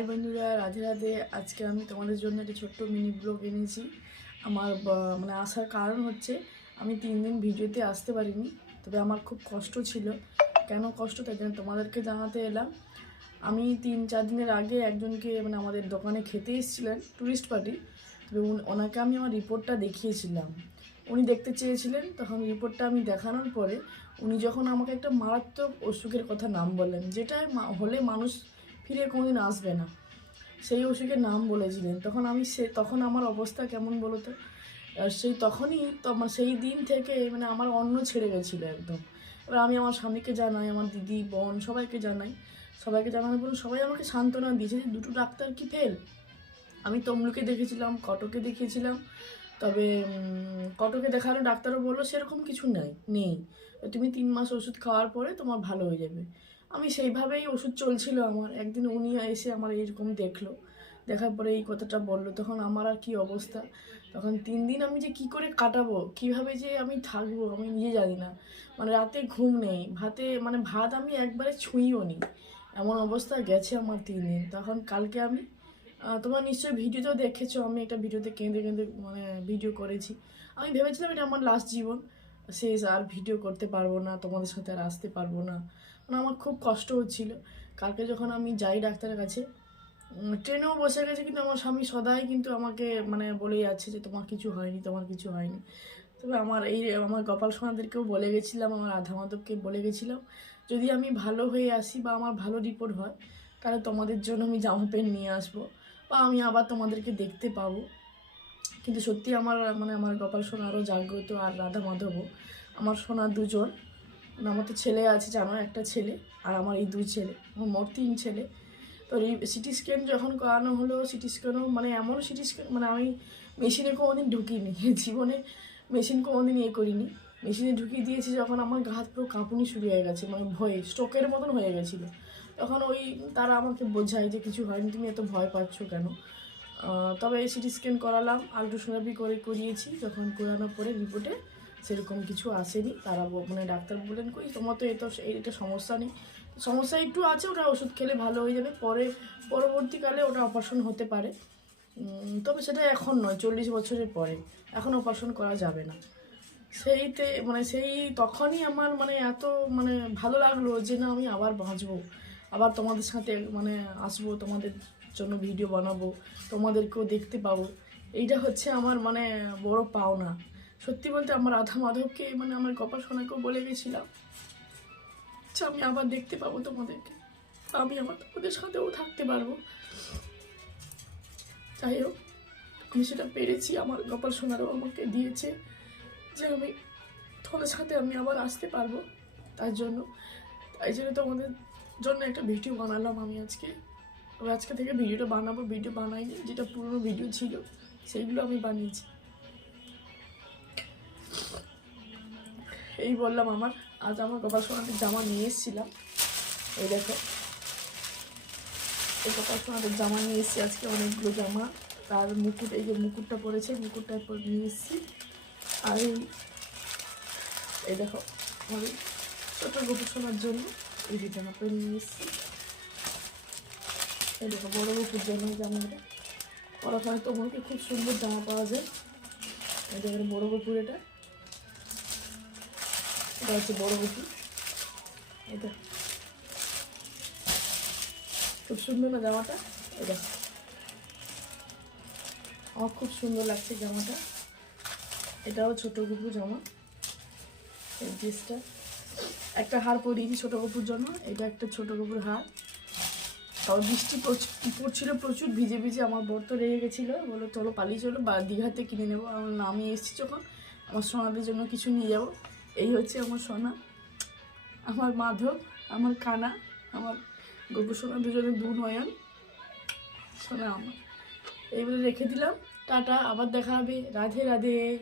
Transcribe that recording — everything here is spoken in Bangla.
হাই বন্ধুরা, রাধে রাধে। আজকে আমি তোমাদের জন্য একটা ছোট্ট মিনি ব্লগ এনেছি। আমার মানে আসার কারণ হচ্ছে, আমি তিন দিন ভিডিওতে আসতে পারিনি, তবে আমার খুব কষ্ট ছিল। কেন কষ্ট তাই জন্য তোমাদেরকে জানাতে এলাম। আমি তিন, চার দিনের আগে একজনকে মানে আমাদের দোকানে খেতে এসেছিলেন ট্যুরিস্ট পার্টি তবে ওনাকে আমি আমার রিপোর্টটা দেখিয়েছিলাম। উনি দেখতে চেয়েছিলেন, তখন রিপোর্টটা আমি দেখানোর পরে উনি যখন আমাকে একটা মারাত্মক অসুখের কথা নাম বললেন, যেটা হলে মানুষ ফিরে কোনোদিন আসবে না। সেই অসুখের নাম বলেছিলেন। তখন আমি সে, তখন আমার অবস্থা কেমন বলো তো? সেই তখনই সেই দিন থেকে মানে আমার অন্ন ছেড়ে গেছিল একদম। এবার আমি আমার স্বামীকে জানাই, আমার দিদি, বোন সবাইকে জানাই। সবাইকে জানানোর পর সবাই আমাকে সান্ত্বনা দিয়েছে যে, দুটো ডাক্তার কি ফেল আমি তমলুকে দেখেছিলাম, কটকে দেখিয়েছিলাম। তবে কটকে দেখাল, ডাক্তারও বলল, সেরকম কিছু নেই নেই। তুমি তিন মাস ওষুধ খাওয়ার পরে তোমার ভালো হয়ে যাবে। আমি সেইভাবেই ওষুধ চলছিল আমার। একদিন উনি এসে আমার এইরকম দেখল। দেখার পরে এই কথাটা বলল। তখন আমার আর কি অবস্থা? তখন তিন দিন আমি যে কি করে কাটাবো? কীভাবে যে আমি থাকব? আমি নিজে জানি না। মানে রাতে ঘুম নেই। ভাতে মানে ভাত আমি একবারে ছুঁইও নি। এমন অবস্থা গেছে আমার তিন দিন। তখন কালকে আমি তোমরা নিশ্চয়ই ভিডিওতেও দেখেছ, আমি একটা ভিডিওতে কেঁদে কেঁদে মানে ভিডিও করেছি। আমি ভেবেছিলাম এটা আমার লাস্ট জীবন। শেষ, আর ভিডিও করতে পারব না, তোমাদের সাথে আর আসতে পারব না। মানে আমার খুব কষ্ট হচ্ছিল। কালকে যখন আমি যাই ডাক্তারের কাছে ট্রেনেও বসে গেছে, কিন্তু আমার স্বামী সদাই কিন্তু আমাকে মানে বলেই যাচ্ছে যে, তোমার কিছু হয়নি, তোমার কিছু হয়নি। তবে আমার এই, আমার গোপাল সোনাদেরকেও বলে গেছিলাম, আমার রাধা মাধবকে বলে গেছিলাম, যদি আমি ভালো হয়ে আসি বা আমার ভালো রিপোর্ট হয়, তাহলে তোমাদের জন্য আমি জামা প্যান্ট নিয়ে আসব বা আমি আবার তোমাদেরকে দেখতে পাবো। কিন্তু সত্যি আমার মানে আমার গোপাল সোনা আরও জাগ্রত আর রাধা মাধবও আমার সোনা দুজন। আমার তো ছেলে আছে, জানো, একটা ছেলে, আর আমার এই দুই ছেলে মোট তিন ছেলে। তো সিটি স্ক্যান যখন করানো হলো সিটি স্ক্যানও মানে এমন সিটি স্ক্যান মানে আমি মেশিনে কোনোদিন ঢুকিনি, জীবনে মেশিন কোনোদিন ইয়ে করিনি। মেশিনে ঢুকিয়ে দিয়েছি যখন আমার হাত পুরো কাঁপুনি শুরু হয়ে গেছে মানে ভয়ে স্ট্রোকের মতন হয়ে গেছিল। তখন ওই তারা আমাকে বোঝায় যে কিছু হয়নি, তুমি এত ভয় পাচ্ছ কেন? তবে সিটি স্ক্যান করালাম আলট্রাসোনোগ্রাফি করে, করিয়েছি, যখন করানোর পরে রিপোর্টে সেরকম কিছু আসেনি। তারা মানে ডাক্তার বললেন, কই, তোমার তো এত এটা সমস্যা নেই। সমস্যা একটু আছে ওটা ওষুধ খেলে ভালো হয়ে যাবে। পরে, পরবর্তীকালে ওটা অপারেশন হতে পারে। তবে সেটা এখন নয়, চল্লিশ বছরের পরে। এখন অপারেশন করা যাবে না। সেইতে মানে সেই তখনই আমার মানে এত মানে ভালো লাগল যে, না, আমি আবার বাঁচবো। আবার তোমাদের সাথে মানে আসব, তোমাদের জন্য ভিডিও বানাবো, তোমাদেরকেও দেখতে পাবো। এইটা হচ্ছে আমার মানে বড় পাওনা। সত্যি বলতে আমার আধা মাধবকে মানে আমার কপাল সোনাকেও বলে গেছিলাম আচ্ছা আমি আবার দেখতে পাবো তোমাদেরকে। আমি আবার তোমাদের সাথেও থাকতে পারব। যাই হোক, আমি সেটা পেরেছি, আমার গোপাল সোনারও আমাকে দিয়েছে যে আমি তোমাদের সাথে আমি আবার আসতে পারব। তার জন্য, তাই জন্য তোমাদের জন্য একটা ভিডিও বানালাম আমি আজকে। আজকে থেকে ভিডিওটা বানাবো, ভিডিও বানাইনি, যেটা পুরনো ভিডিও ছিল, সেইগুলো আমি বানিয়েছি। এই বললাম আমার, আজ আমার গোপাল সোনাদের জামা নিয়ে এসেছিলাম। এই দেখো, এই গোপাল সোনাদের জামা নিয়ে এসেছি, আজকে অনেকগুলো জামা। তার মুকুট, এই যে মুকুটটা পরেছে, মুকুটটা পর নিয়ে এসেছি। আর এই এই দেখো আমার ছোট গোপু শোনার জন্য এই যে জামা পরে নিয়ে এসেছি। এই দেখো, বড় গোপুর জন্য জামাটা। ওখানে তোমাকে খুব সুন্দর জামা পাওয়া যায়। এই দেখো, বড় গোপুর এটা। এটা হচ্ছে বড় গোপুর এটা খুব সুন্দর না জামাটা? এটা আমার খুব সুন্দর লাগছে জামাটা। এটাও ছোট গুপু জামা। এই ড্রেসটা একটা হার পরিয়েছি ছোট গপুর জন্য। এটা একটা ছোট গপুর হার। তাও বৃষ্টি পড়ছিল প্রচুর, ভিজে ভিজে আমার বর তো রেগে গেছিল। বলো চলো পালিয়ে চলো, বা দীঘাতে কিনে নেব। আমি এসেছি যখন। আমার সোনাদের জন্য কিছু নিয়ে যাব। এই হচ্ছে আমার সোনা, আমার মাধব, আমার কানা, আমার গপু সোনা দুজনে দু নয়ন, সোনা আমার। এইবারে রেখে দিলাম, টাটা, আবার দেখা হবে। রাধে রাধে।